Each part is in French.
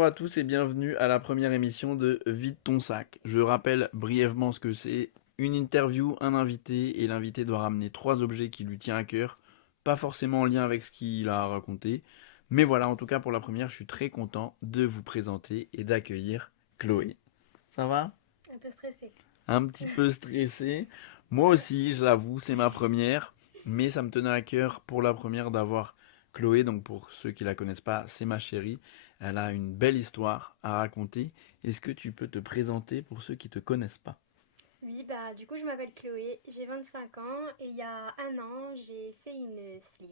Bonjour à tous et bienvenue à la première émission de Vide ton sac. Je rappelle brièvement ce que c'est. Une interview, un invité, et l'invité doit ramener 3 objets qui lui tiennent à cœur, pas forcément en lien avec ce qu'il a raconté. Mais voilà, en tout cas pour la première, je suis très content de vous présenter et d'accueillir Chloé. Ça va? Un peu stressée. Un petit peu stressé. Moi aussi, je l'avoue, c'est ma première. Mais ça me tenait à cœur pour la première d'avoir Chloé. Donc pour ceux qui la connaissent pas, c'est ma chérie. Elle a une belle histoire à raconter. Est-ce que tu peux te présenter pour ceux qui te connaissent pas? Oui, bah du coup je m'appelle Chloé, j'ai 25 ans et il y a un an j'ai fait une sleeve.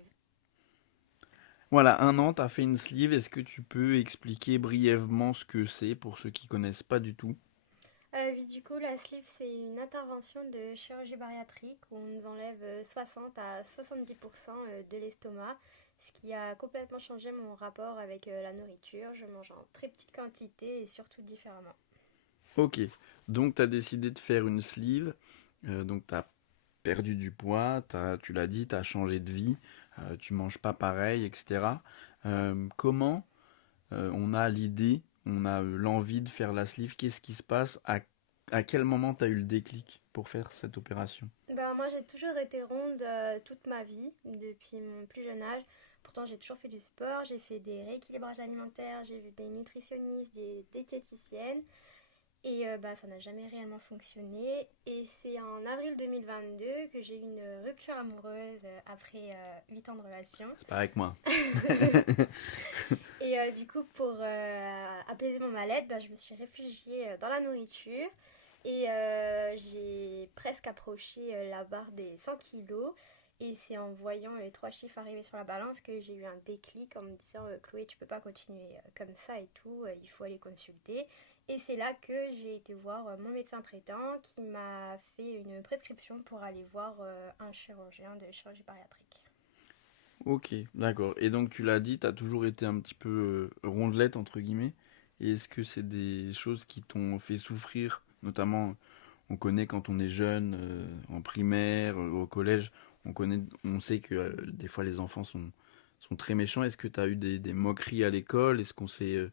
Voilà, un an, tu as fait une sleeve. Est-ce que tu peux expliquer brièvement ce que c'est pour ceux qui connaissent pas du tout? Oui, du coup la sleeve c'est une intervention de chirurgie bariatrique où on nous enlève 60 à 70% de l'estomac, ce qui a complètement changé mon rapport avec la nourriture. Je mange en très petite quantité et surtout différemment. Ok, donc tu as décidé de faire une sleeve. Donc tu as perdu du poids, tu l'as dit, tu as changé de vie, tu manges pas pareil, etc. Comment on a l'idée, on a l'envie de faire la sleeve? Qu'est-ce qui se passe? À quel moment tu as eu le déclic pour faire cette opération? Ben, moi j'ai toujours été ronde toute ma vie, depuis mon plus jeune âge. Pourtant j'ai toujours fait du sport, j'ai fait des rééquilibrages alimentaires, j'ai vu des nutritionnistes, des diététiciennes. Et bah, ça n'a jamais réellement fonctionné. Et c'est en avril 2022 que j'ai eu une rupture amoureuse après 8 ans de relation. C'est pareil que moi. Et du coup, pour apaiser mon mal-être, bah, je me suis réfugiée dans la nourriture. Et j'ai presque approché la barre des 100 kilos. Et c'est en voyant les 3 chiffres arriver sur la balance que j'ai eu un déclic en me disant Chloé, tu peux pas continuer comme ça et tout, il faut aller consulter. Et c'est là que j'ai été voir mon médecin traitant qui m'a fait une prescription pour aller voir un chirurgien de chirurgie bariatrique. Ok, d'accord. Et donc tu l'as dit, tu as toujours été un petit peu rondelette, entre guillemets. Et est-ce que c'est des choses qui t'ont fait souffrir, notamment on connaît quand on est jeune, en primaire, au collège, on sait que des fois les enfants sont très méchants. Est-ce que tu as eu des moqueries à l'école? Est-ce qu'on s'est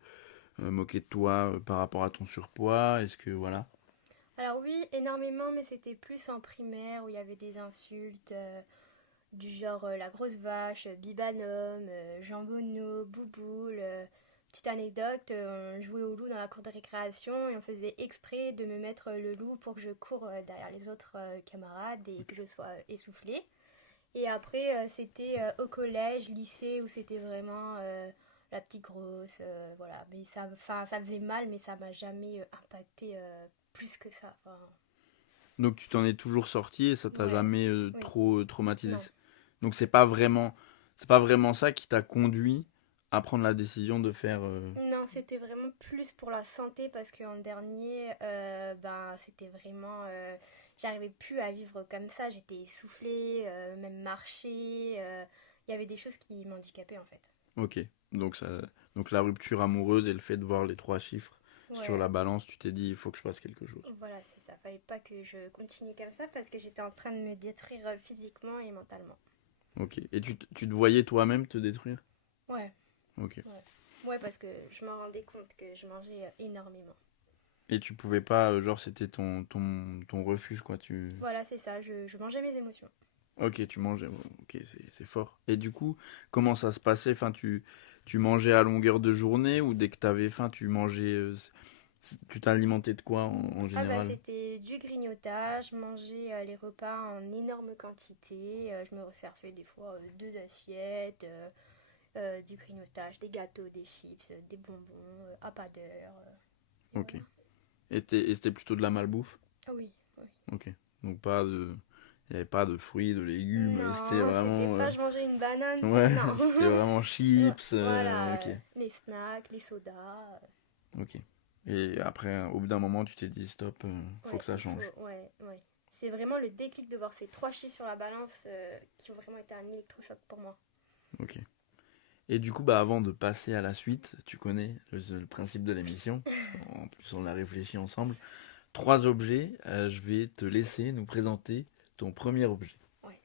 moqué de toi par rapport à ton surpoids? Est-ce que voilà. Alors oui, énormément, mais c'était plus en primaire où il y avait des insultes du genre la grosse vache, bibanum, jambonneau, bouboule. Petite anecdote, on jouait au loup dans la cour de récréation et on faisait exprès de me mettre le loup pour que je cours derrière les autres camarades et que je sois essoufflée. Et après, c'était au collège, lycée, où c'était vraiment la petite grosse, voilà. Mais ça, enfin, ça faisait mal, mais ça m'a jamais impacté plus que ça. Enfin, Donc tu t'en es toujours sorti et ça t'a ouais, jamais oui, trop traumatisé. non. Donc c'est pas vraiment ça qui t'a conduit à prendre la décision de faire. Non, c'était vraiment plus pour la santé parce qu'en dernier, ben, c'était vraiment. J'arrivais plus à vivre comme ça, j'étais essoufflée, même marcher. Il y avait des choses qui m'handicapaient en fait. Ok. Donc ça, donc la rupture amoureuse et le fait de voir les 3 chiffres sur Ouais, la balance, tu t'es dit il faut que je fasse quelque chose. voilà, c'est ça. Fallait pas que je continue comme ça parce que j'étais en train de me détruire physiquement et mentalement. Ok. Et tu te voyais toi-même te détruire? Ouais, Ok. ouais. Ouais, parce que je m'en rendais compte que je mangeais énormément. Et tu pouvais pas, genre c'était ton refuge quoi. Voilà, c'est ça. Je mangeais mes émotions. Ok, tu mangeais. Bon, ok, c'est fort. Et du coup, comment ça se passait? Enfin, tu mangeais à longueur de journée ou dès que t'avais faim, tu mangeais. Tu t'alimentais de quoi en Ah bah général? c'était du grignotage, manger les repas en énorme quantité. Je me referfais des fois 2 assiettes, du grignotage, des gâteaux, des chips, des bonbons, à pas d'heure. Et Ok. voilà. Et c'était plutôt de la malbouffe? Ah oui, oui. Ok. Donc pas de. Il n'y avait pas de fruits, de légumes, c'était Non, c'était vraiment. pas je mangeais une banane, Ouais, non. c'était vraiment chips. Voilà, Ok. les snacks, les sodas. Ok. Et après, au bout d'un moment, tu t'es dit stop, faut Ouais, que ça il faut, change. ouais, ouais. C'est vraiment le déclic de voir ces 3 chiffres sur la balance qui ont vraiment été un électrochoc pour moi. Ok. Et du coup, bah, avant de passer à la suite, tu connais le principe de l'émission, parce qu'en plus on l'a réfléchi ensemble. 3 objets, je vais te laisser nous présenter ton premier objet. Ouais.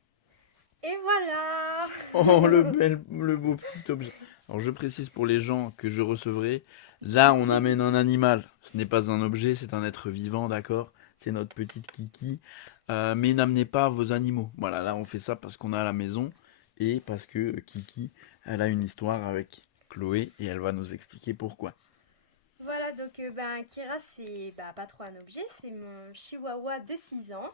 Et voilà. Oh, le beau petit objet. Alors je précise pour les gens que je recevrai, Là, on amène un animal. Ce n'est pas un objet, c'est un être vivant, d'accord? C'est notre petite Kiki. Mais n'amenez pas vos animaux. Voilà, là, on fait ça parce qu'on est à la maison et parce que Kiki, elle a une histoire avec Chloé et elle va nous expliquer pourquoi. Voilà, donc Kira, c'est pas trop un objet, c'est mon chihuahua de 6 ans.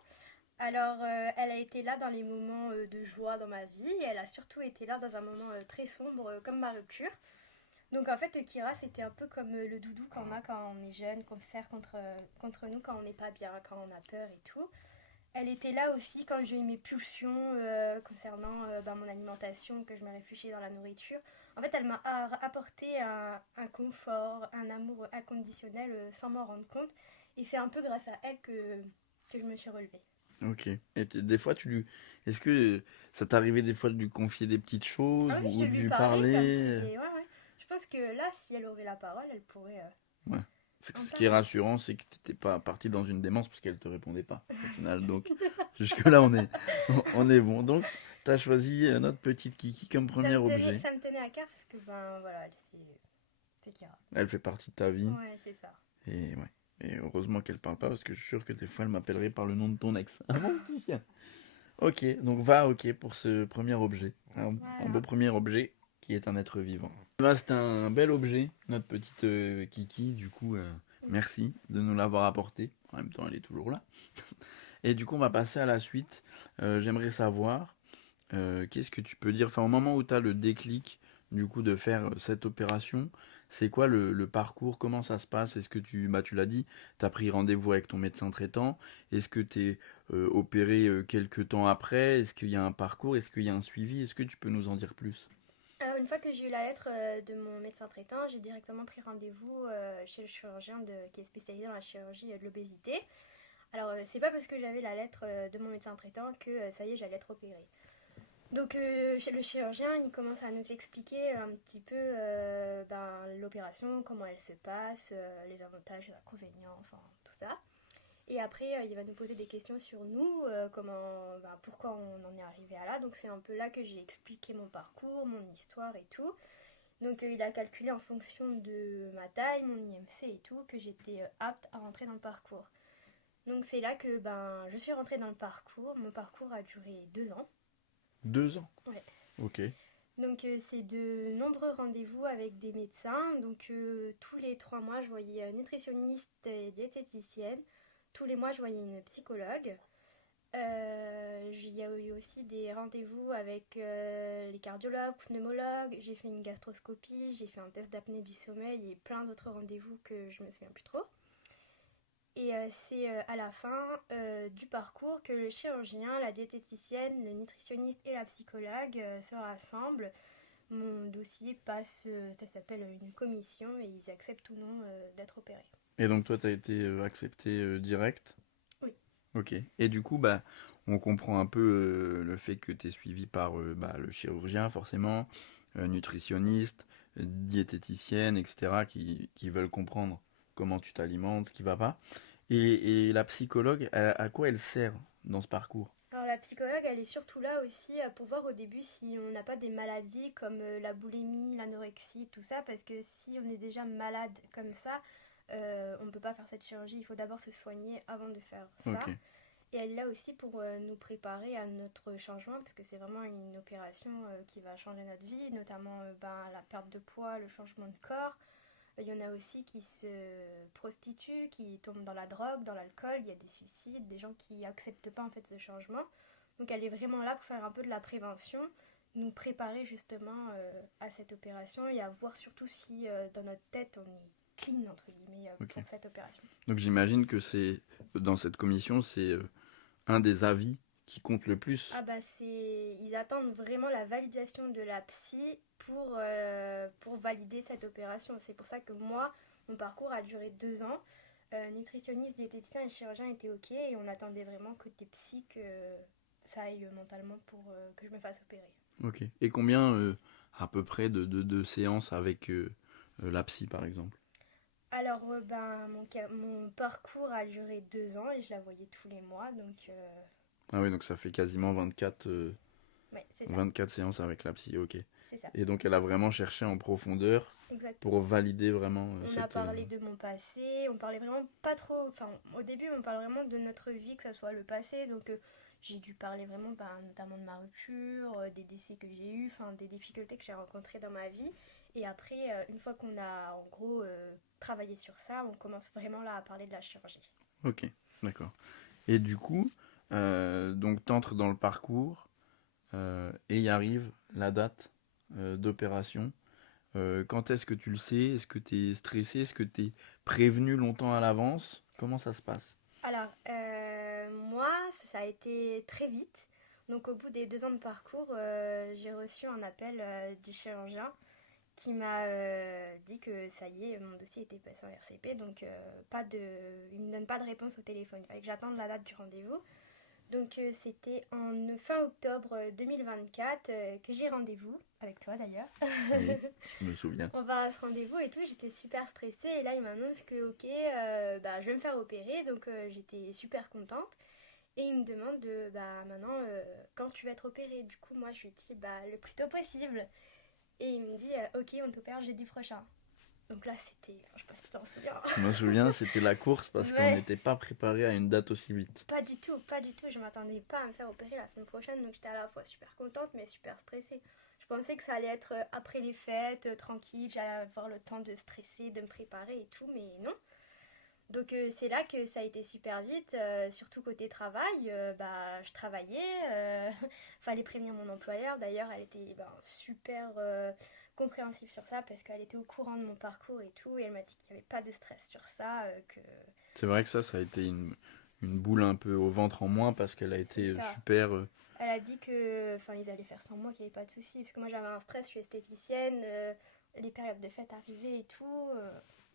Alors, elle a été là dans les moments de joie dans ma vie et elle a surtout été là dans un moment très sombre comme ma rupture. Donc en fait, Kira, c'était un peu comme le doudou qu'on a quand on est jeune, qu'on se sert contre nous quand on n'est pas bien, quand on a peur et tout. Elle était là aussi quand j'ai eu mes pulsions concernant mon alimentation, que je me réfugiais dans la nourriture. En fait, elle m'a apporté un confort, un amour inconditionnel sans m'en rendre compte. Et c'est un peu grâce à elle que je me suis relevée. Ok. Et des fois, est-ce que ça t'arrivait des fois de lui confier des petites choses Ah oui, ou je de lui lui parlais comme parler? c'était... Ouais, ouais. Je pense que là, si elle aurait la parole, elle pourrait Ouais. en Ce qui est parler. rassurant, c'est que t'étais pas parti dans une démence parce qu'elle te répondait pas au final. Donc jusque-là, on est bon. Donc, t'as choisi notre petite Kiki comme premier objet. Ça me tenait à cœur parce que, voilà, c'est Kira. Elle fait partie de ta vie. Ouais, c'est ça. Et ouais. Et heureusement qu'elle parle pas parce que je suis sûr que des fois elle m'appellerait par le nom de ton ex. Ah mon petit chien. Ok, donc va ok pour ce premier objet. Un beau Voilà. premier objet qui est un être vivant. Là, c'est un bel objet, notre petite Kiki. Du coup, merci de nous l'avoir apporté. En même temps, elle est toujours là. Et du coup, on va passer à la suite. J'aimerais savoir, qu'est-ce que tu peux dire, enfin, au moment où tu as le déclic, du coup, de faire cette opération, c'est quoi le parcours? Comment ça se passe? Est-ce que tu l'as dit, tu as pris rendez-vous avec ton médecin traitant? Est-ce que tu es opéré quelques temps après? Est-ce qu'il y a un parcours? Est-ce qu'il y a un suivi? Est-ce que tu peux nous en dire plus? Alors, une fois que j'ai eu la lettre de mon médecin traitant, j'ai directement pris rendez-vous chez le chirurgien qui est spécialisé dans la chirurgie de l'obésité. Alors, c'est pas parce que j'avais la lettre de mon médecin traitant que ça y est, j'allais être opérée. Donc, chez le chirurgien, il commence à nous expliquer un petit peu l'opération, comment elle se passe, les avantages, les inconvénients, enfin tout ça. Et après, il va nous poser des questions sur nous, pourquoi on en est arrivé à là. Donc c'est un peu là que j'ai expliqué mon parcours, mon histoire et tout. Donc il a calculé en fonction de ma taille, mon IMC et tout, que j'étais apte à rentrer dans le parcours. Donc c'est là que je suis rentrée dans le parcours. Mon parcours a duré 2 ans. 2 ans. Ouais. Ok. Donc c'est de nombreux rendez-vous avec des médecins. Donc tous les 3 mois, je voyais nutritionniste et diététicienne. Tous les mois, je voyais une psychologue. Il y a eu aussi des rendez-vous avec les cardiologues, pneumologues. J'ai fait une gastroscopie, j'ai fait un test d'apnée du sommeil et plein d'autres rendez-vous que je me souviens plus trop. Et c'est à la fin du parcours que le chirurgien, la diététicienne, le nutritionniste et la psychologue se rassemblent. Mon dossier passe, ça s'appelle une commission et ils acceptent ou non d'être opéré. Et donc toi, tu as été accepté direct? Oui. Ok. Et du coup, bah, on comprend un peu le fait que tu es suivi par le chirurgien, forcément, nutritionniste, diététicienne, etc., qui veulent comprendre comment tu t'alimentes, ce qui va pas. Et la psychologue, à quoi elle sert dans ce parcours? Alors la psychologue, elle est surtout là aussi pour voir au début si on n'a pas des maladies comme la boulimie, l'anorexie, tout ça, parce que si on est déjà malade comme ça, on ne peut pas faire cette chirurgie. Il faut d'abord se soigner avant de faire Ok. ça. Et elle est là aussi pour nous préparer à notre changement, parce que c'est vraiment une opération qui va changer notre vie, notamment la perte de poids, le changement de corps. Il y en a aussi qui se prostituent, qui tombent dans la drogue, dans l'alcool. Il y a des suicides, des gens qui n'acceptent pas en fait ce changement. Donc elle est vraiment là pour faire un peu de la prévention, nous préparer justement à cette opération et à voir surtout si dans notre tête on est clean entre guillemets Ok. pour cette opération. Donc j'imagine que c'est dans cette commission, c'est un des avis qui compte le plus. Ah bah ils attendent vraiment la validation de la psy pour valider cette opération. C'est pour ça que moi, mon parcours a duré 2 ans. Nutritionniste, diététicien et chirurgien étaient ok et on attendait vraiment côté psy que ça aille mentalement pour que je me fasse opérer. Ok. Et combien à peu près de séances avec la psy, par exemple? Alors mon parcours a duré 2 ans et je la voyais tous les mois donc Ah oui, donc ça fait quasiment 24. Ouais, c'est ça. 24 séances avec la psy, ok. C'est ça. Et donc elle a vraiment cherché en profondeur pour Exactement. valider vraiment On a cette... parlé de mon passé, on parlait vraiment pas trop. Enfin, au début, on parle vraiment de notre vie, que ce soit le passé. Donc, j'ai dû parler vraiment, notamment de ma rupture, des décès que j'ai eus, enfin, des difficultés que j'ai rencontrées dans ma vie. Et après, une fois qu'on a en gros travaillé sur ça, on commence vraiment là à parler de la chirurgie. Ok, d'accord. Et du coup, donc t'entres dans le parcours et y arrive la date d'opération. Quand est-ce que tu le sais? Est-ce que tu es stressé? Est-ce que tu es prévenu longtemps à l'avance? Comment ça se passe? Alors, moi, ça a été très vite. Donc, au bout des 2 ans de parcours, j'ai reçu un appel du chirurgien qui m'a dit que ça y est, mon dossier était passé en RCP, donc il ne me donne pas de réponse au téléphone. Il fallait que j'attende la date du rendez-vous. Donc c'était en fin octobre 2024 que j'ai rendez-vous, avec toi d'ailleurs. Oui, je me souviens. On va à ce rendez-vous et tout, j'étais super stressée et là il m'annonce que ok, je vais me faire opérer, donc j'étais super contente. Et il me demande maintenant quand tu vas être opérée. Du coup moi je lui dis le plus tôt possible. Et il me dit ok, on t'opère jeudi prochain. Donc là c'était, je sais pas si tu t'en souviens. Je me souviens, c'était la course parce qu'on Ouais. n'était pas préparé à une date aussi vite. Pas du tout, pas du tout. Je m'attendais pas à me faire opérer la semaine prochaine, donc j'étais à la fois super contente mais super stressée. Je pensais que ça allait être après les fêtes, tranquille, j'allais avoir le temps de stresser, de me préparer et tout, mais non. Donc c'est là que ça a été super vite, surtout côté travail. Je travaillais, fallait prévenir mon employeur. D'ailleurs, elle était super compréhensive sur ça parce qu'elle était au courant de mon parcours et tout, et elle m'a dit qu'il n'y avait pas de stress sur ça, que C'est vrai que ça a été une boule un peu au ventre en moins parce qu'elle a c'est été ça. super. Elle a dit que, enfin, ils allaient faire sans moi, qu'il n'y avait pas de souci. Parce que moi, j'avais un stress, je suis esthéticienne, les périodes de fête arrivaient et tout.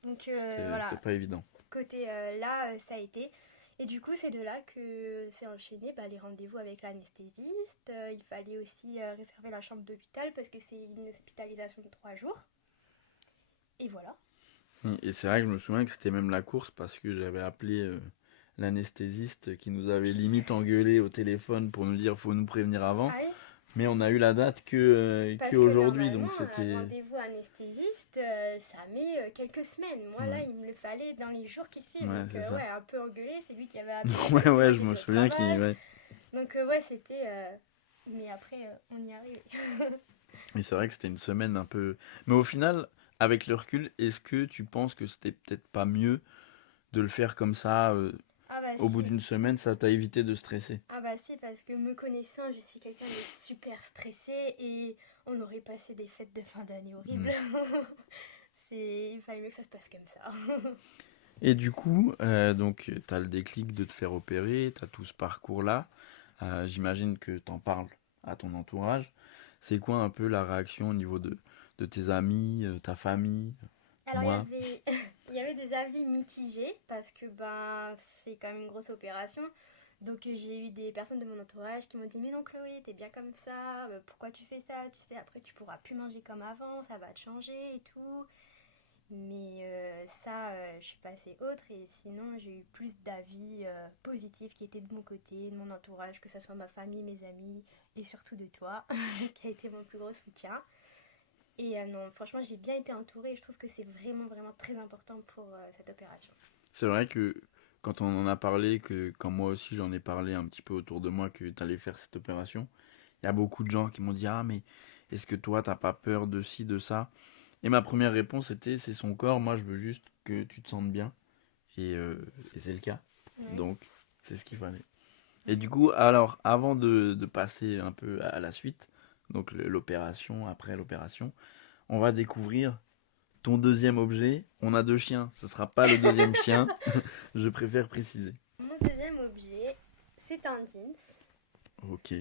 Donc C'était voilà, pas évident. côté là, ça a été. Et du coup, c'est de là que c'est enchaîné les rendez-vous avec l'anesthésiste. Il fallait aussi réserver la chambre d'hôpital parce que c'est une hospitalisation de 3 jours. Et voilà. Et c'est vrai que je me souviens que c'était même la course parce que j'avais appelé l'anesthésiste qui nous avait limite engueulé au téléphone pour nous dire faut nous prévenir avant. Ah oui. Mais on a eu la date que Parce que aujourd'hui, normalement, donc un c'était... rendez-vous anesthésiste, ça met quelques semaines. Moi, là, Ouais, il me le fallait dans les jours qui suivent. ouais, Donc, c'est ça. ouais, un peu engueulé. C'est lui qui avait appelé Ouais, parce que moi, ouais, je me j'étais au souviens travail. ouais. Donc, ouais, c'était. Mais après, on y arrivait. Mais c'est vrai que c'était une semaine un peu... Mais au final, avec le recul, est-ce que tu penses que c'était peut-être pas mieux de le faire comme ça Ah, bah, au bout si. d'une semaine, ça t'a évité de stresser? Ah, bah, si, parce que me connaissant, je suis quelqu'un de super stressé et on aurait passé des fêtes de fin d'année Hmm. horribles. Il fallait mieux que ça se passe comme ça. Et du coup, donc, t'as le déclic de te faire opérer, t'as tout ce parcours-là. J'imagine que t'en parles à ton entourage. C'est quoi un peu la réaction au niveau de tes amis, ta famille, Alors, moi? il y avait des avis mitigés parce que c'est quand même une grosse opération. Donc, j'ai eu des personnes de mon entourage qui m'ont dit mais non Chloé, t'es bien comme ça, pourquoi tu fais ça? Tu sais, après tu pourras plus manger comme avant, ça va te changer et tout. Mais ça, je suis passée autre et sinon j'ai eu plus d'avis positifs qui étaient de mon côté, de mon entourage, que ce soit ma famille, mes amis et surtout de toi, qui a été mon plus gros soutien. Et non, franchement, j'ai bien été entourée et je trouve que c'est vraiment, vraiment très important pour cette opération. C'est vrai que quand on en a parlé, que quand moi aussi j'en ai parlé un petit peu autour de moi que t'allais faire cette opération, il y a beaucoup de gens qui m'ont dit ah mais est-ce que toi t'as pas peur de ci, de ça? Et ma première réponse était c'est son corps, moi je veux juste que tu te sentes bien. Et, euh, et c'est le cas. Ouais, Donc c'est ce qu'il fallait. Et du coup, alors avant de passer un peu à la suite, donc l'opération, après l'opération, on va découvrir ton deuxième objet. On a deux chiens, ce sera pas le deuxième chien, je préfère préciser. mon deuxième objet, c'est un jeans. Ok.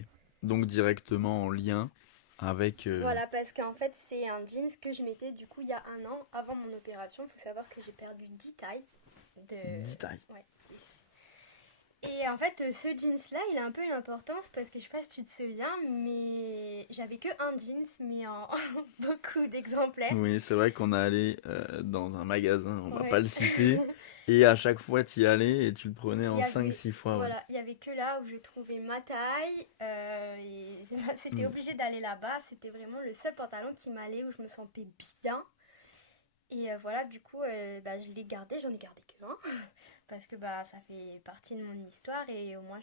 Donc directement en lien avec Voilà, parce qu'en fait, c'est un jeans que je mettais du coup il y a 1 an avant mon opération. Il faut savoir que j'ai perdu 10 tailles. De... 10 tailles. Ouais, 10. Et en fait, ce jeans-là, il a un peu une importance parce que je sais pas si tu te souviens, mais j'avais que un jeans, mais en beaucoup d'exemplaires. Oui, c'est vrai qu'on est allé dans un magasin, on va pas Ouais. le citer, Et à chaque fois, tu y allais et tu le prenais Il en y cinq avait, six fois, ouais. voilà, il y avait que là où je trouvais ma taille. Et c'était Hmm. obligé d'aller là-bas. C'était vraiment le seul pantalon qui m'allait, où je me sentais bien. Et voilà, du coup, bah, je l'ai gardé. J'en ai gardé que un. Parce que bah, ça fait partie de mon histoire. Et au moins,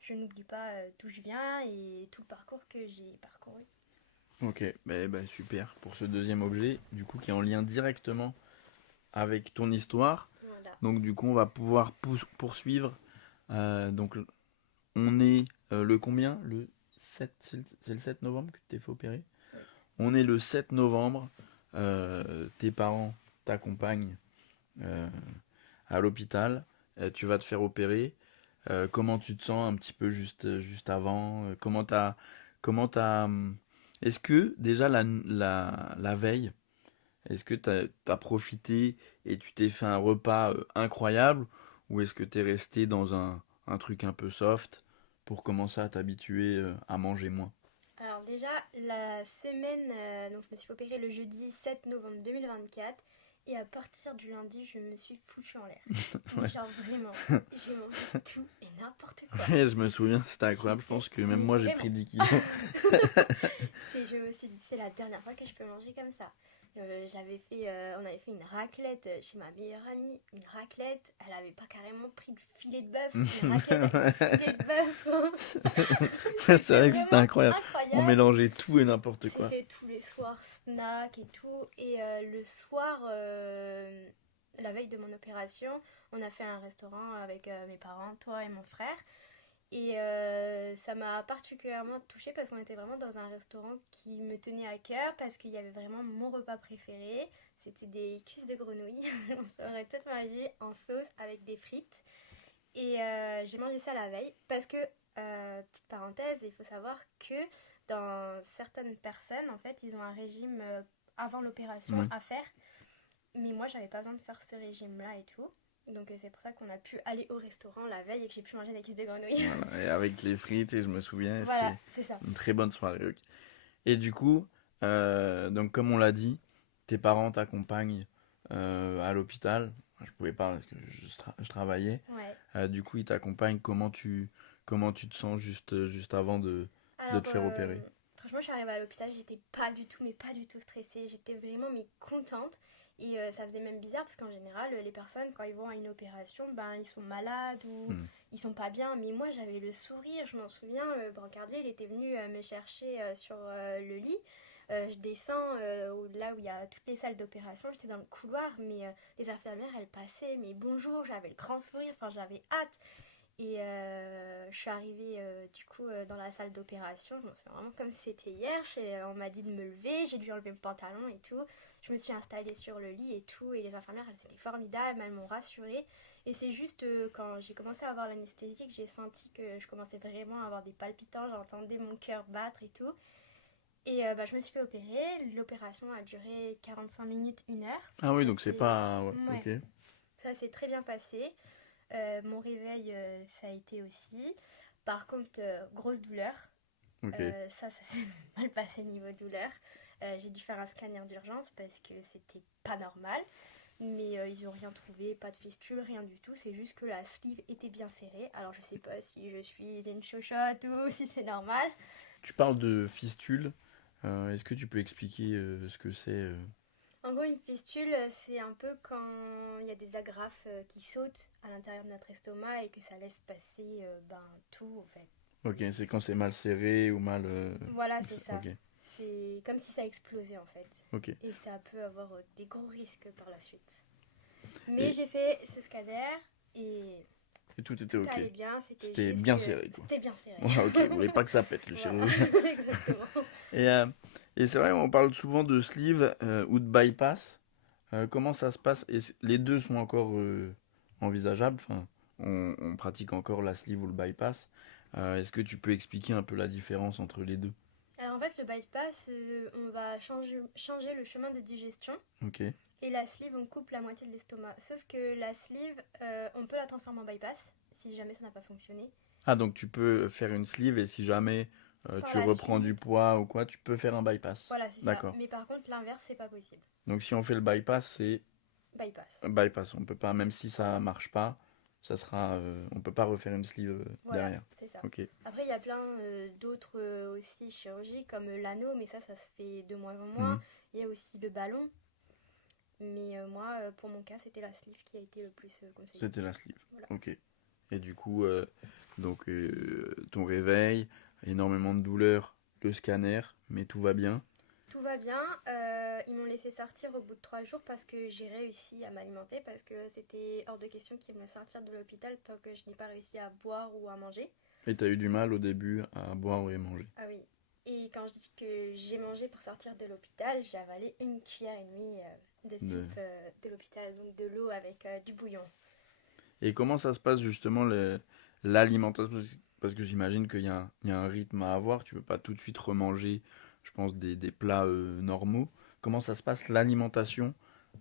je n'oublie pas d'où je viens et tout le parcours que j'ai parcouru. Ok, super. Pour ce deuxième objet, du coup, qui est en lien directement avec ton histoire. Voilà. Donc, du coup, on va pouvoir poursuivre. Donc, on est le combien? Le 7, c'est le 7 novembre que tu t'es fait opérer. Oui. On est le 7 novembre. Tes parents t'accompagnent euh, à l'hôpital. Tu vas te faire opérer. Comment tu te sens un petit peu juste avant? Comment t'as, est-ce que déjà la veille, est-ce que t'as profité et tu t'es fait un repas incroyable? Ou est-ce que t'es resté dans un truc un peu soft pour commencer à t'habituer à manger moins? Alors déjà, la semaine, donc je me suis fait opérer le jeudi 7 novembre 2024 et à partir du lundi, je me suis foutue en l'air. Mais Ouais. genre vraiment, j'ai mangé tout et n'importe quoi. Ouais, je me souviens, c'était incroyable. Je C'était, pense que même mais moi j'ai pris vraiment. 10 kilos. Je me suis dit, c'est la dernière fois que je peux manger comme ça. On avait fait une raclette chez ma meilleure amie, une raclette. Elle avait pas carrément pris le filet de bœuf, une raclette avec le filet de bœuf. C'est C'était vrai que c'était vraiment incroyable. On incroyable. mélangeait tout et n'importe quoi. C'était tous les soirs snack et tout. Et le soir, la veille de mon opération, on a fait un restaurant avec mes parents, toi et mon frère. Et ça m'a particulièrement touchée parce qu'on était vraiment dans un restaurant qui me tenait à cœur parce qu'il y avait vraiment mon repas préféré. C'était des cuisses de grenouille. On saurait toute ma vie en sauce avec des frites. Et j'ai mangé ça la veille parce que, petite parenthèse, il faut savoir que dans certaines personnes, en fait, ils ont un régime avant l'opération Oui. à faire. Mais moi, j'avais pas besoin de faire ce régime-là et tout. Donc c'est pour ça qu'on a pu aller au restaurant la veille et que j'ai pu manger des cuisses de grenouille. Voilà. Et avec les frites, et je me souviens, Voilà, c'était c'est ça. une très bonne soirée. Ok. Et du coup, donc comme on l'a dit, tes parents t'accompagnent à l'hôpital. Je pouvais pas parce que je travaillais. Ouais. Du coup, ils t'accompagnent. Comment tu te sens juste avant de Alors, te faire opérer? franchement, je suis arrivée à l'hôpital, j'étais pas du tout, mais pas du tout stressée. J'étais vraiment, mais contente. Et ça faisait même bizarre parce qu'en général, les personnes, quand ils vont à une opération, ben, ils sont malades ou Hmm. ils sont pas bien. Mais moi, j'avais le sourire. Je m'en souviens, le brancardier, il était venu me chercher sur le lit. Je descends là où il y a toutes les salles d'opération. J'étais dans le couloir, mais les infirmières, elles passaient. Mais bonjour, j'avais le grand sourire. Enfin, j'avais hâte. Et je suis arrivée du coup dans la salle d'opération. Je m'en souviens vraiment comme si c'était hier. On m'a dit de me lever, j'ai dû enlever mon pantalon et tout. Je me suis installée sur le lit et tout. Et les infirmières, elles étaient formidables, elles m'ont rassurée. Et c'est juste quand j'ai commencé à avoir l'anesthésie que j'ai senti que je commençais vraiment à avoir des palpitants. J'entendais mon cœur battre et tout. Et je me suis fait opérer. L'opération a duré 45 minutes, 1 heure. Ah oui, Ça donc c'est s'est pas. Ouais, ouais, ok. ça s'est très bien passé. Mon réveil, ça a été aussi. Par contre, grosse douleur. Ok. Ça s'est mal passé niveau douleur. J'ai dû faire un scanner d'urgence parce que c'était pas normal. Mais ils ont rien trouvé, pas de fistule, rien du tout. C'est juste que la sleeve était bien serrée. Alors je sais pas si je suis une chochotte ou si c'est normal. Tu parles de fistule. Est-ce que tu peux expliquer ce que c'est En gros, une fistule, c'est un peu quand il y a des agrafes qui sautent à l'intérieur de notre estomac et que ça laisse passer tout en fait. Ok, c'est quand c'est mal serré ou mal. Voilà, c'est ça. Ok, C'est comme si ça explosait en fait. ok. Et ça peut avoir des gros risques par la suite. Mais Et, j'ai fait ce scanner et et tout était tout ok. allait bien. C'était C'était juste bien que serré, quoi. c'était bien serré. Ouais, ok, vous voulez pas que ça pète, le Voilà, chirurgien. exactement. Et, euh, et c'est vrai, on parle souvent de sleeve ou de bypass. Comment ça se passe? Les deux sont encore envisageables. Enfin, on pratique encore la sleeve ou le bypass. Est-ce que tu peux expliquer un peu la différence entre les deux? Alors en fait, le bypass, on va changer le chemin de digestion. Ok. Et la sleeve, on coupe la moitié de l'estomac. Sauf que la sleeve, on peut la transformer en bypass si jamais ça n'a pas fonctionné. Ah, donc tu peux faire une sleeve et si jamais Par tu la reprends du suite, poids ou quoi, tu peux faire un bypass. voilà, c'est ça. D'accord. Mais par contre, l'inverse, c'est pas possible. Donc si on fait le bypass, c'est bypass. bypass. On peut pas, même si ça marche pas, ça sera, on peut pas refaire une sleeve Voilà, derrière. c'est ça. Ok. Après, il y a plein d'autres aussi chirurgies, comme l'anneau, mais ça se fait de moins en moins. Mhm. Il y a aussi le ballon, mais moi, pour mon cas, c'était la sleeve qui a été le plus conseillée. C'était la sleeve. Voilà. Ok. Et du coup, donc ton réveil, énormément de douleur, le scanner, mais tout va bien. Tout va bien. Ils m'ont laissé sortir au bout de 3 jours parce que j'ai réussi à m'alimenter, parce que c'était hors de question qu'ils me sortent de l'hôpital tant que je n'ai pas réussi à boire ou à manger. Et t'as eu du mal au début à boire et manger. Ah oui. Et quand je dis que j'ai mangé pour sortir de l'hôpital, j'ai avalé 1 cuillère et demie de De- soupe de l'hôpital, donc de l'eau avec du bouillon. Et comment ça se passe justement l'alimentation? Parce que j'imagine il y a un rythme à avoir. Tu peux pas tout de suite remanger, je pense, des plats normaux. Comment ça se passe l'alimentation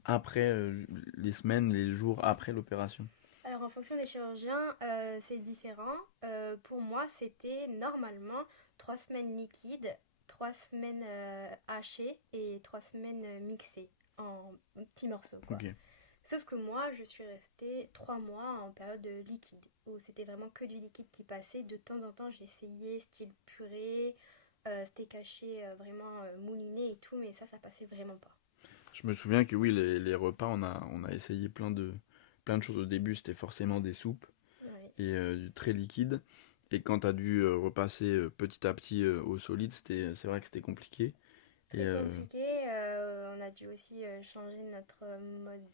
après les semaines, les jours après l'opération? Alors en fonction des chirurgiens, c'est différent. Pour moi, c'était normalement 3 semaines liquides, 3 semaines hachées et 3 semaines mixées en petits morceaux, quoi. Ok. Sauf que moi, je suis restée 3 mois en période liquide, où c'était vraiment que du liquide qui passait. De temps en temps, j'ai essayé style purée, steak haché vraiment mouliné et tout, mais ça passait vraiment pas. Je me souviens que oui, les repas, on a essayé plein de choses au début. C'était forcément des soupes Ouais. et du très liquide. Et quand tu as dû repasser petit à petit au solide, c'est vrai que c'était compliqué. Et Très compliqué. On a dû aussi changer notre mode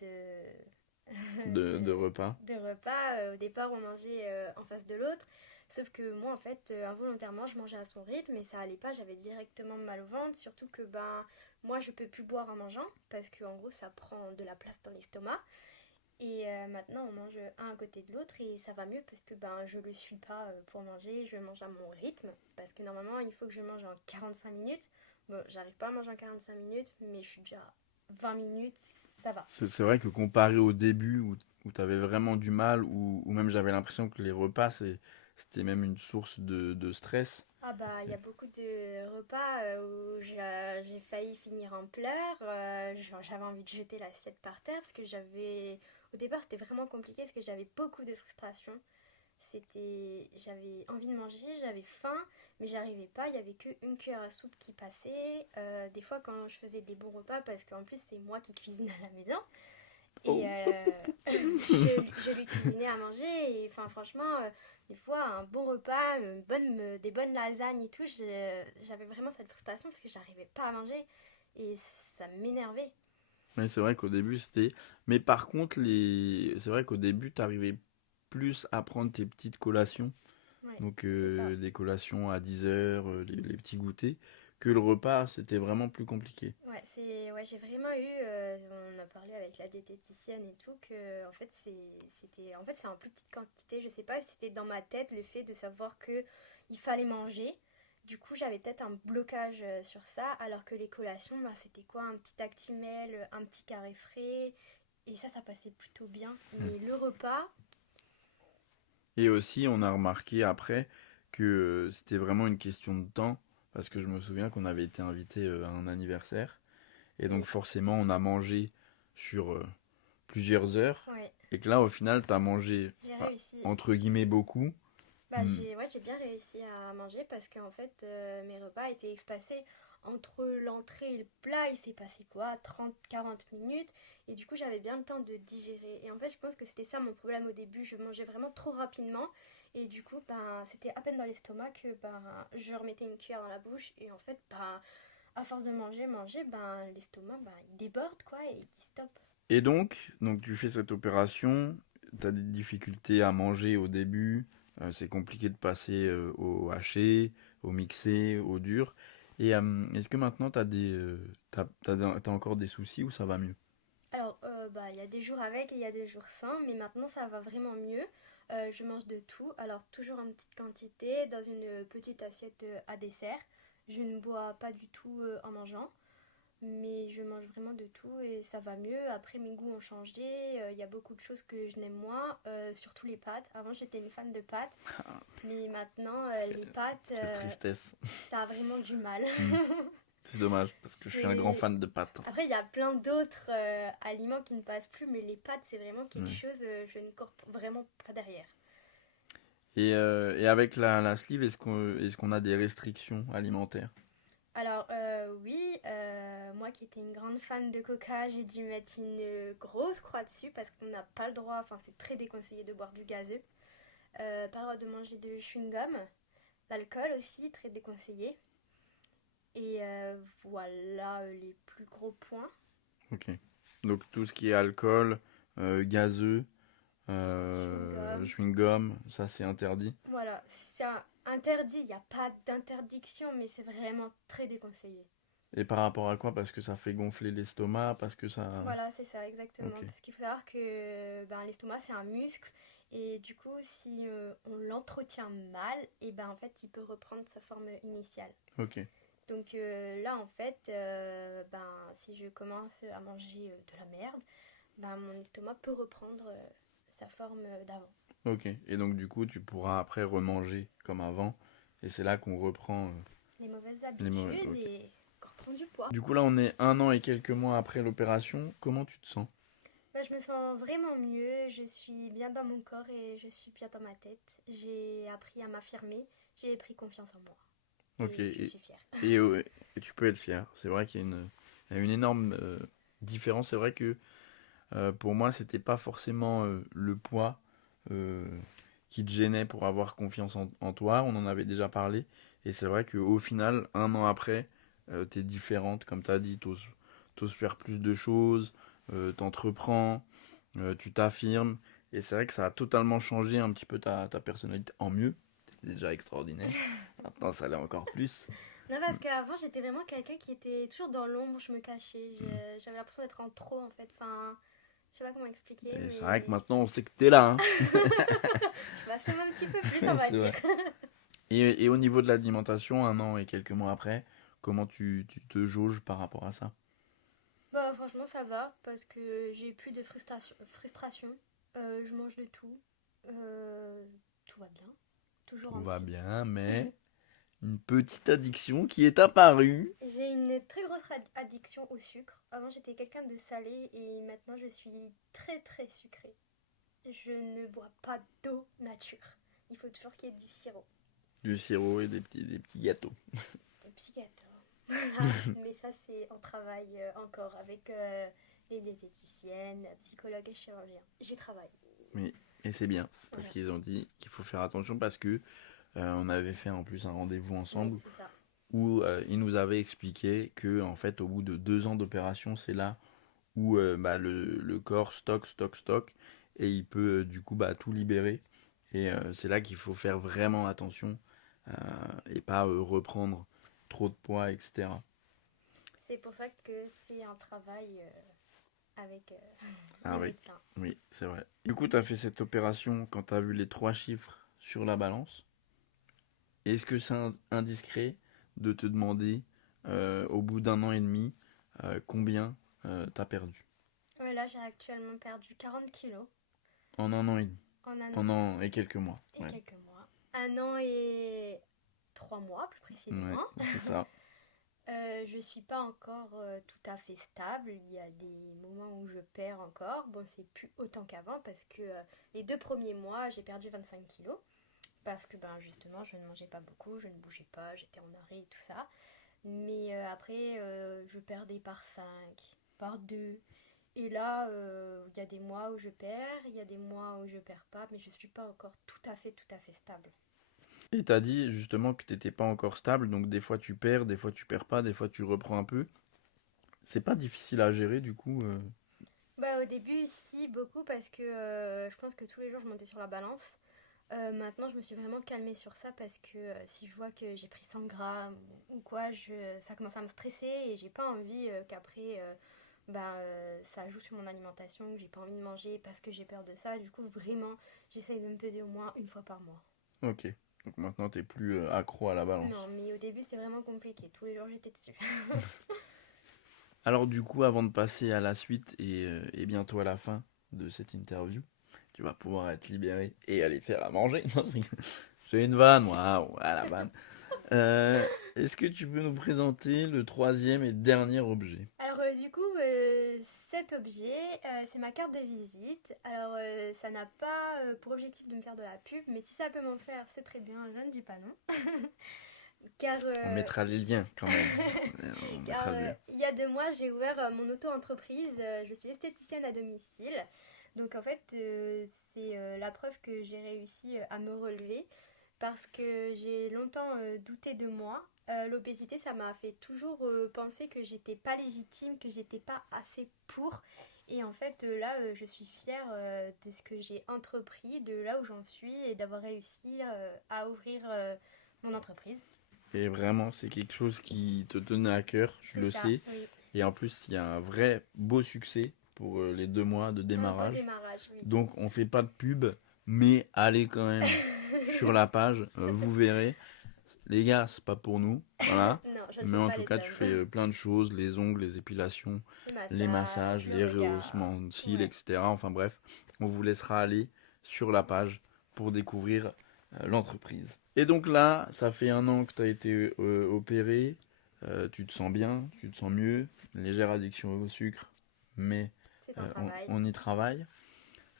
de repas. de repas. Au départ, on mangeait en face de l'autre. Sauf que moi, en fait, involontairement, je mangeais à son rythme et ça allait pas. J'avais directement mal au ventre. Surtout que ben, moi, je peux plus boire en mangeant parce que en gros, ça prend de la place dans l'estomac. Et maintenant, on mange un à côté de l'autre et ça va mieux parce que ben, je le suis pas pour manger. Je mange à mon rythme parce que normalement, il faut que je mange en 45 minutes. Bon, j'arrive pas à manger en 45 minutes, mais je suis déjà à 20 minutes, ça va. C'est vrai que comparé au début où tu avais vraiment du mal, ou même j'avais l'impression que les repas, c'était même une source de stress. Ah bah, il y a beaucoup de repas où j'ai failli finir en pleurs. Genre, j'avais envie de jeter l'assiette par terre parce que j'avais... Au départ, c'était vraiment compliqué parce que j'avais beaucoup de frustration. J'avais envie de manger, j'avais faim, mais j'arrivais pas. Il y avait qu'une cuillère à soupe qui passait. Des fois, quand je faisais des bons repas, parce qu'en plus, c'est moi qui cuisine à la maison, et Oh. je lui cuisinais à manger. Et enfin, franchement, des fois, un bon repas, des bonnes lasagnes et tout, j'avais vraiment cette frustration parce que j'arrivais pas à manger et ça m'énervait. Mais c'est vrai qu'au début, c'était. Mais par contre, c'est vrai qu'au début, tu arrivais plus à prendre tes petites collations. Ouais, Donc c'est ça. des collations à 10 heures, les petits goûters. Que le repas, c'était vraiment plus compliqué. Ouais, j'ai vraiment eu, on a parlé avec la diététicienne et tout, que en fait c'est en plus petite quantité. Je sais pas si c'était dans ma tête le fait de savoir que il fallait manger. Du coup, j'avais peut-être un blocage sur ça, alors que les collations, bah, c'était quoi? Un petit Actimel, un petit carré frais, et ça passait plutôt bien. Hmm. Mais le repas, Et aussi, on a remarqué après que c'était vraiment une question de temps. Parce que je me souviens qu'on avait été invité à un anniversaire. Et donc oui, forcément, on a mangé sur plusieurs heures. ouais, Et que là, au final, tu as mangé, j'ai bah, réussi. entre guillemets, beaucoup. Bah, Hmm. j'ai bien réussi à manger parce qu'en fait, mes repas étaient espacés entre l'entrée et le plat. Il s'est passé quoi? 30 40 minutes. Et du coup, j'avais bien le temps de digérer. Et en fait, je pense que c'était ça mon problème au début. Je mangeais vraiment trop rapidement. Et du coup, ben, c'était à peine dans l'estomac que ben, je remettais une cuillère dans la bouche. Et en fait, ben, à force de manger, ben, l'estomac, ben, il déborde quoi et il dit stop. Et donc tu fais cette opération, tu as des difficultés à manger au début, c'est compliqué de passer au haché, au mixé, au dur. Et est-ce que maintenant t'as encore des soucis ou ça va mieux? Alors, bah, il y a des jours avec et il y a des jours sans, mais maintenant ça va vraiment mieux. Je mange de tout, alors toujours en petite quantité, dans une petite assiette à dessert. Je ne bois pas du tout en mangeant, mais je mange vraiment de tout et ça va mieux. Après, mes goûts ont changé, il y a beaucoup de choses que je n'aime moins, surtout les pâtes. Avant, j'étais une fan de pâtes, mais maintenant, les pâtes, Quelle tristesse. ça a vraiment du mal. Hmm. C'est dommage, parce que je suis un grand C'est... fan de pâtes. Après, il y a plein d'autres aliments qui ne passent plus, mais les pâtes, c'est vraiment quelque Ouais. chose, je ne cours vraiment pas derrière. Et avec la sleeve, est-ce qu'on a des restrictions alimentaires? Alors, oui, moi qui étais une grande fan de coca, j'ai dû mettre une grosse croix dessus parce qu'on n'a pas le droit, enfin, c'est très déconseillé de boire du gazeux. Pas le droit de manger de chewing-gum. L'alcool aussi, très déconseillé. Et voilà les plus gros points. Ok. Donc tout ce qui est alcool, gazeux, Chewing-gum. chewing-gum, ça c'est interdit. Voilà, c'est interdit, il n'y a pas d'interdiction, mais c'est vraiment très déconseillé. Et par rapport à quoi? Parce que ça fait gonfler l'estomac, parce que ça... Voilà, c'est ça, exactement. Ok, Parce qu'il faut savoir que ben, l'estomac, c'est un muscle. Et du coup, si on l'entretient mal, et ben en fait, il peut reprendre sa forme initiale. ok, Donc là, en fait, ben, si je commence à manger de la merde, ben, mon estomac peut reprendre sa forme d'avant. ok. Et donc du coup, tu pourras après remanger comme avant. Et c'est là qu'on reprend Les mauvaises les mauvais... habitudes Ok. et qu'on reprend du poids. Du coup là, on est 1 an et quelques mois après l'opération. Comment tu te sens? Ben, je me sens vraiment mieux, je suis bien dans mon corps et je suis bien dans ma tête. J'ai appris à m'affirmer, j'ai pris confiance en moi. Ok, Et je suis fière. et et tu peux être fier. C'est vrai qu'il y a une énorme différence. C'est vrai que pour moi, c'était pas forcément le poids euh, qui te gênait pour avoir confiance en toi. On en avait déjà parlé. Et c'est vrai qu'au final, 1 an après, t'es différente. Comme t'as dit, t'oses faire plus de choses, t'entreprends, tu t'affirmes. Et c'est vrai que ça a totalement changé un petit peu ta personnalité en mieux. C'était déjà extraordinaire. Maintenant, ça l'est encore plus. Non, parce qu'avant, j'étais vraiment quelqu'un qui était toujours dans l'ombre, je me cachais. Mm. J'avais l'impression d'être en trop, en fait. Enfin, je sais pas comment expliquer, Et c'est vrai que mais. maintenant, on sait que t'es là, hein. Je m'affirme un petit peu plus, on va C'est dire. vrai. Et au niveau de l'alimentation, 1 an et quelques mois après, comment tu te jauges par rapport à ça? Bah, franchement, ça va, parce que j'ai plus de frustration. Je mange de tout. Euh, Tout va bien. Toujours Tout un va petit. bien, mais une petite addiction qui est apparue. J'ai une très grosse addiction au sucre. Avant, j'étais quelqu'un de salé et maintenant, je suis très très sucrée. Je ne bois pas d'eau nature. Il faut toujours qu'il y ait du sirop, Du sirop et des petits gâteaux. de petits gâteaux. Voilà. Mais ça, c'est en travail encore avec les diététiciennes, psychologues et chirurgiens. J'y travaille. Oui, et c'est bien, parce Ouais. qu'ils ont dit qu'il faut faire attention, parce que on avait fait en plus un rendez-vous Oui, ensemble c'est ça. où ils nous avaient expliqué que en fait, au bout de 2 ans d'opération, c'est là où bah, le corps stocke, et il peut du coup bah, tout libérer. Et c'est là qu'il faut faire vraiment attention euh, et pas reprendre trop de poids, etc. C'est pour ça que c'est un travail avec Ah les oui, médecins. oui, c'est vrai. Du coup, tu as fait cette opération quand tu as vu les 3 chiffres sur la balance. Est-ce que c'est indiscret de te demander, au bout d'1 an et demi, combien tu as perdu? Ouais, là, j'ai actuellement perdu 40 kilos En 1 an et demi. en un an En an et quelques mois. et Ouais, quelques mois. 1 an et 3 mois, plus ouais, précisément. c'est ça. Je suis pas encore tout à fait stable. Il y a des moments où je perds encore. Bon, c'est plus autant qu'avant parce que les 2 premiers mois, j'ai perdu 25 kilos. Parce que ben, justement, je ne mangeais pas beaucoup, je ne bougeais pas, j'étais en arrêt et tout ça. Mais après, je perdais par 5, par 2. Et là, il y a des mois où je perds, il y a des mois où je perds pas, mais je suis pas encore tout à fait stable. Et t'as dit justement que t'étais pas encore stable, donc des fois tu perds pas, des fois tu reprends un peu. C'est pas difficile à gérer du coup. Bah, au début, si, beaucoup, parce que je pense que tous les jours, je montais sur la balance. Maintenant, je me suis vraiment calmée sur ça parce que si je vois que j'ai pris 100 grammes ou quoi, ça commence à me stresser et j'ai pas envie qu'après ça joue sur mon alimentation, que j'ai pas envie de manger parce que j'ai peur de ça. Du coup, vraiment, j'essaye de me peser au moins une fois par mois. Ok. Donc maintenant t'es plus accro à la Non, balance. mais au début, c'est vraiment compliqué. Tous les jours, j'étais dessus. Alors du coup, avant de passer à la suite et bientôt à la fin de cette interview, tu vas pouvoir être libéré et aller faire à manger. Non, c'est une vanne, waouh, à la vanne. Euh, Est-ce que tu peux nous présenter le troisième et dernier objet? Alors du coup, cet objet, c'est ma carte de visite. Alors ça n'a pas pour objectif de me faire de la pub, mais si ça peut m'en faire, c'est très bien, je ne dis pas non. Car, On mettra les liens quand même. On car mettra le lien. il y a 2 mois, j'ai ouvert mon auto-entreprise. Je suis esthéticienne à domicile. Donc en fait, c'est la preuve que j'ai réussi à me relever parce que j'ai longtemps douté de moi. L'obésité, ça m'a fait toujours penser que j'étais pas légitime, que j'étais pas assez pour. Et en fait, là, je suis fière de ce que j'ai entrepris, de là où j'en suis et d'avoir réussi à ouvrir mon entreprise. Et vraiment, c'est quelque chose qui te tenait à cœur, je C'est le ça, sais. oui. Et en plus, il y a un vrai beau succès pour les 2 mois de Un beau démarrage. démarrage, oui. Donc, on fait pas de pub, mais allez quand même sur la page, vous verrez. Les gars, c'est pas pour nous, voilà. Non, je ne Mais fais en pas tout les cas, tu pubs. fais plein de choses, les ongles, les épilations, Le les massage, massages, le les regard. rehaussements de cils, Ouais, etc. Enfin bref, on vous laissera aller sur la page pour découvrir l'entreprise. Et donc là, ça fait 1 an que tu as été opéré, tu te sens bien, tu te sens mieux, légère addiction au sucre, mais c'est un travail. on y travaille.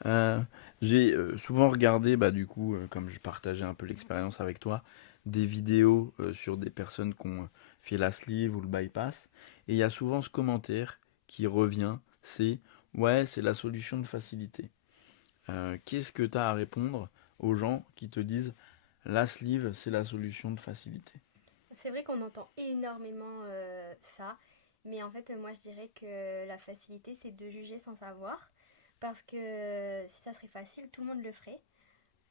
Euh, j'ai souvent regardé, bah, du coup, comme je partageais un peu l'expérience avec toi, des vidéos sur des personnes qui ont fait la sleeve ou le bypass. Et il y a souvent ce commentaire qui revient, c'est ouais, c'est la solution de facilité. Qu'est-ce que tu as à répondre aux gens qui te disent la sleeve, c'est la solution de facilité? C'est vrai qu'on entend énormément ça, mais en fait, moi je dirais que la facilité, c'est de juger sans savoir, parce que si ça serait facile, tout le monde le ferait.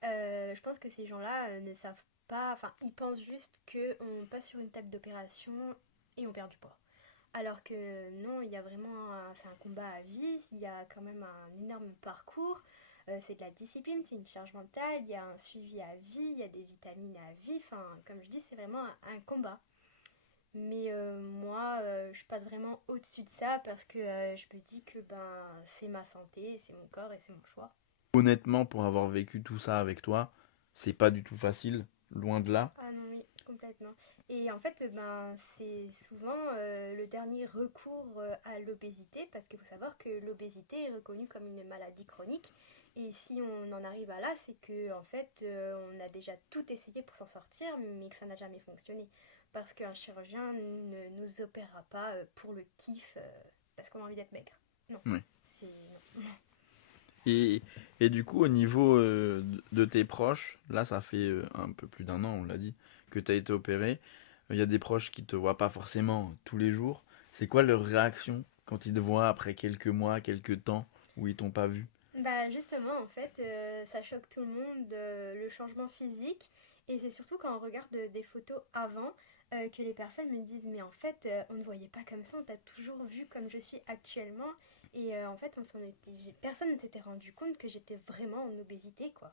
Je pense que ces gens-là ne savent pas, enfin, ils pensent juste qu'on passe sur une table d'opération et on perd du poids. Alors que non, il y a vraiment, c'est un combat à vie, il y a quand même un énorme parcours, c'est de la discipline, c'est une charge mentale, il y a un suivi à vie, il y a des vitamines à vie, enfin, comme je dis, c'est vraiment un combat. Mais moi, je passe vraiment au-dessus de ça parce que je me dis que ben, c'est ma santé, c'est mon corps et c'est mon choix. Honnêtement, pour avoir vécu tout ça avec toi, c'est pas du tout facile, loin de là. Ah non, oui, complètement. Et en fait, ben, c'est souvent le dernier recours à l'obésité, parce qu'il faut savoir que l'obésité est reconnue comme une maladie chronique. Et si on en arrive à là, c'est que en fait, on a déjà tout essayé pour s'en sortir, mais que ça n'a jamais fonctionné. Parce qu'un chirurgien ne nous opérera pas pour le kiff, parce qu'on a envie d'être maigre. Non, Ouais. c'est non. Et, et du coup, au niveau de tes proches, là, ça fait un peu plus d'1 an, on l'a dit, que tu as été opéré. Il y a des proches qui te voient pas forcément tous les jours. C'est quoi leur réaction quand ils te voient après quelques mois, quelques temps où ils t'ont pas vu? Bah justement, en fait, ça choque tout le monde, le changement physique. Et c'est surtout quand on regarde des photos avant que les personnes me disent, mais en fait, on ne voyait pas comme ça, on t'a toujours vu comme je suis actuellement. Et en fait, personne ne s'était rendu compte que j'étais vraiment en obésité, quoi.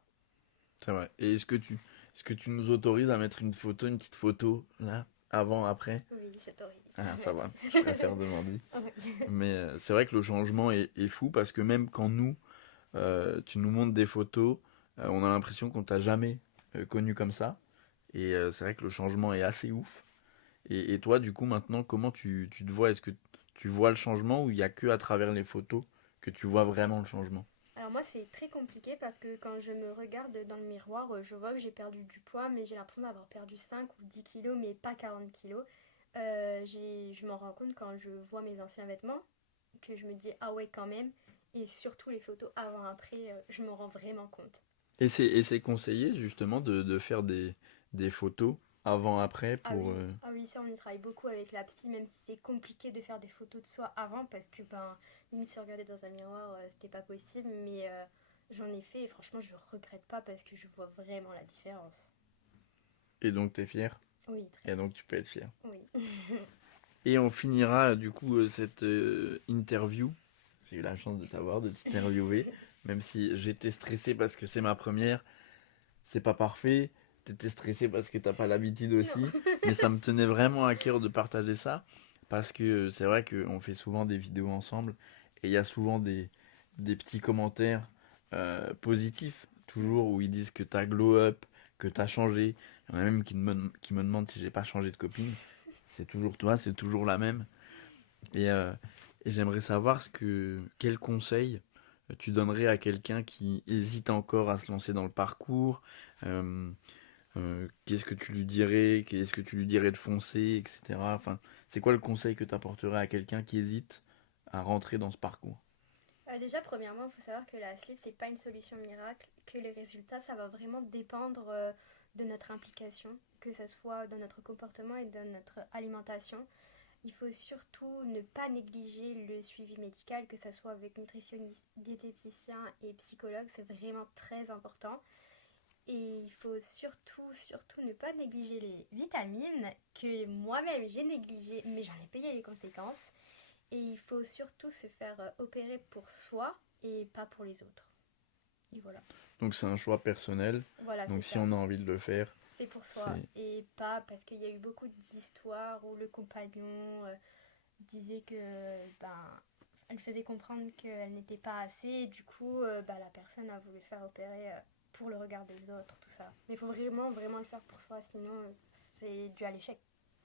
C'est vrai. Et est-ce que tu nous autorises à mettre une petite photo, là, avant, après? Oui, j'autorise Ah, à ça mettre. va, je préfère demander. Oui. Mais c'est vrai que le changement est fou parce que même quand nous, tu nous montres des photos, on a l'impression qu'on t'a jamais connu comme ça. Et c'est vrai que le changement est assez ouf. Et toi, du coup, maintenant, comment tu te vois? Est-ce que tu vois le changement ou il n'y a que à travers les photos que tu vois vraiment le changement? Alors moi c'est très compliqué parce que quand je me regarde dans le miroir, je vois que j'ai perdu du poids, mais j'ai l'impression d'avoir perdu 5 ou 10 kilos, mais pas 40 kilos. Je m'en rends compte quand je vois mes anciens vêtements, que je me dis ah ouais quand même, et surtout les photos avant-après, je me rends vraiment compte. Et c'est conseillé justement de faire des photos avant-après Ah pour... oui, ah oui, ça on y travaille beaucoup avec la psy, même si c'est compliqué de faire des photos de soi avant parce que ben limite se regarder dans un miroir, c'était pas possible, mais j'en ai fait et franchement je regrette pas parce que je vois vraiment la différence. Et donc t'es fier. Oui, très. Et donc tu peux être fier. Oui. Et on finira du coup cette interview. J'ai eu la chance de t'avoir, de t'interviewer. Même si j'étais stressé parce que c'est ma première. C'est pas parfait. T'étais stressé parce que t'as pas l'habitude Non. aussi. Mais ça me tenait vraiment à cœur de partager ça. Parce que c'est vrai qu'on fait souvent des vidéos ensemble. Et il y a souvent des petits commentaires positifs. Toujours où ils disent que t'as glow up, que t'as changé. Il y en a même qui me demandent si j'ai pas changé de copine. C'est toujours toi, c'est toujours la même. Et, euh, et j'aimerais savoir quel conseil tu donnerais à quelqu'un qui hésite encore à se lancer dans le parcours. euh, Qu'est-ce que tu lui dirais? Qu'est-ce que tu lui dirais de foncer, etc. Enfin, c'est quoi le conseil que tu apporterais à quelqu'un qui hésite à rentrer dans ce parcours? Déjà, premièrement, il faut savoir que la sleeve, c'est pas une solution miracle, que les résultats, ça va vraiment dépendre de notre implication, que ce soit dans notre comportement et dans notre alimentation. Il faut surtout ne pas négliger le suivi médical, que ce soit avec nutritionniste, diététicien et psychologue, c'est vraiment très important. Et il faut surtout ne pas négliger les vitamines, que moi-même j'ai négligé, mais j'en ai payé les conséquences. Et il faut surtout se faire opérer pour soi et pas pour les autres. Et voilà. Donc c'est un choix personnel. Voilà, c'est Donc si ça. on a envie de le faire, C'est pour soi c'est et pas parce qu'il y a eu beaucoup d'histoires où le compagnon disait que ben elle faisait comprendre qu'elle n'était pas assez et du coup la personne a voulu se faire opérer pour le regard des autres, tout ça. Mais il faut vraiment le faire pour soi, sinon c'est dû à l'échec.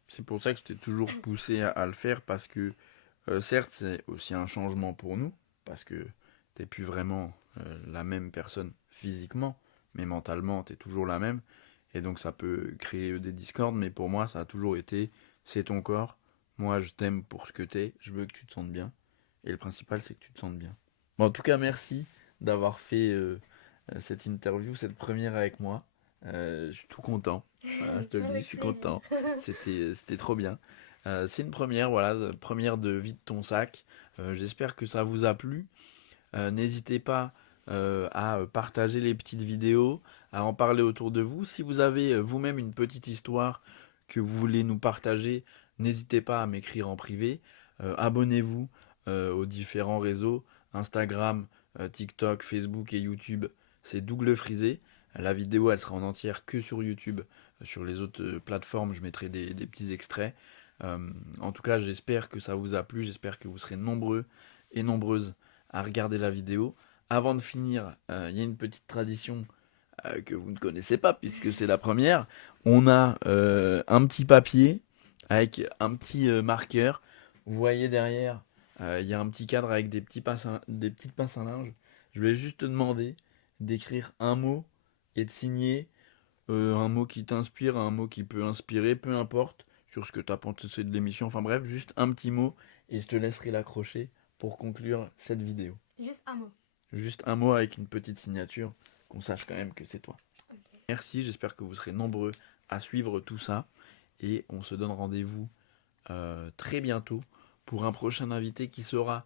c'est pour ça que je t'ai toujours poussé à le faire parce que certes c'est aussi un changement pour nous parce que t'es plus vraiment la même personne physiquement, mais mentalement t'es toujours la même et donc ça peut créer des discordes. Mais pour moi ça a toujours été c'est ton corps, moi je t'aime pour ce que t'es, je veux que tu te sentes bien et le principal c'est que tu te sentes bien. Bon, en tout cas merci d'avoir fait cette interview, cette première avec moi. Je suis tout content. Voilà, je te le dis, je Avec suis plaisir. content. C'était trop bien. C'est une première, voilà, première de Vide ton sac. J'espère que ça vous a plu. N'hésitez pas à partager les petites vidéos, à en parler autour de vous. Si vous avez vous-même une petite histoire que vous voulez nous partager, n'hésitez pas à m'écrire en privé. Abonnez-vous aux différents réseaux, Instagram, TikTok, Facebook et YouTube. C'est Dougle Frisé. La vidéo, elle sera en entière que sur YouTube. Sur les autres plateformes, je mettrai des petits extraits. Euh, En tout cas, j'espère que ça vous a plu. J'espère que vous serez nombreux et nombreuses à regarder la vidéo. Avant de finir, il y a une petite tradition que vous ne connaissez pas puisque c'est la première. On a un petit papier avec un petit marqueur. Vous voyez derrière, il y a un petit cadre avec des petites pinces à linge. Je vais juste te demander d'écrire un mot et de signer un mot qui t'inspire, un mot qui peut inspirer, peu importe, sur ce que tu as pensé de l'émission. Enfin bref, juste un petit mot et je te laisserai l'accrocher pour conclure cette vidéo. Juste un mot. Juste un mot avec une petite signature, qu'on sache quand même que c'est toi. Ok. Merci, j'espère que vous serez nombreux à suivre tout ça. Et on se donne rendez-vous très bientôt pour un prochain invité qui sera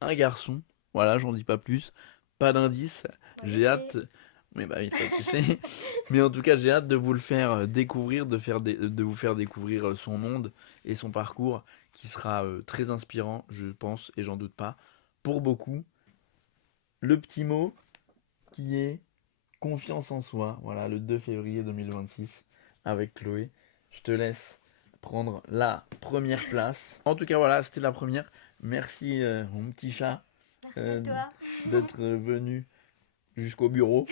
un garçon. Voilà, j'en dis pas plus. Pas d'indice. Moi je J'ai sais. hâte. Mais bah oui, toi tu sais. Mais en tout cas, j'ai hâte de vous le faire découvrir, de vous faire découvrir son monde et son parcours qui sera très inspirant, je pense, et j'en doute pas, pour beaucoup. Le petit mot qui est confiance en soi. Voilà, le 2 février 2026 avec Chloé. Je te laisse prendre la première place. En tout cas, voilà, c'était la première. Merci, mon petit chat, Merci à euh, toi. d'être venu jusqu'au bureau.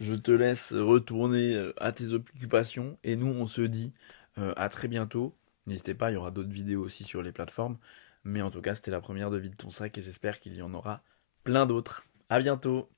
Je te laisse retourner à tes occupations. Et nous, on se dit à très bientôt. N'hésitez pas, il y aura d'autres vidéos aussi sur les plateformes. Mais en tout cas, c'était la première de Vide ton sac et j'espère qu'il y en aura plein d'autres. À bientôt!